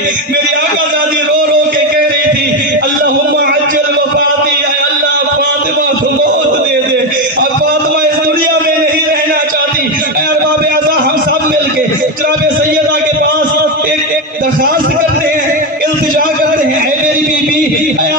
میری آقا دادی رو رو کے کہہ رہی تھی اللہم عجل وفاتی، اے اللہ فاطمہ کو موت دے دے، اب فاطمہ اس دنیا میں نہیں رہنا چاہتی۔ اے ارباب اعضاء ہم سب مل کے جناب سیدہ کے پاس ایک درخواست کرتے ہیں، التجا کرتے ہیں، اے میری بی بی، اے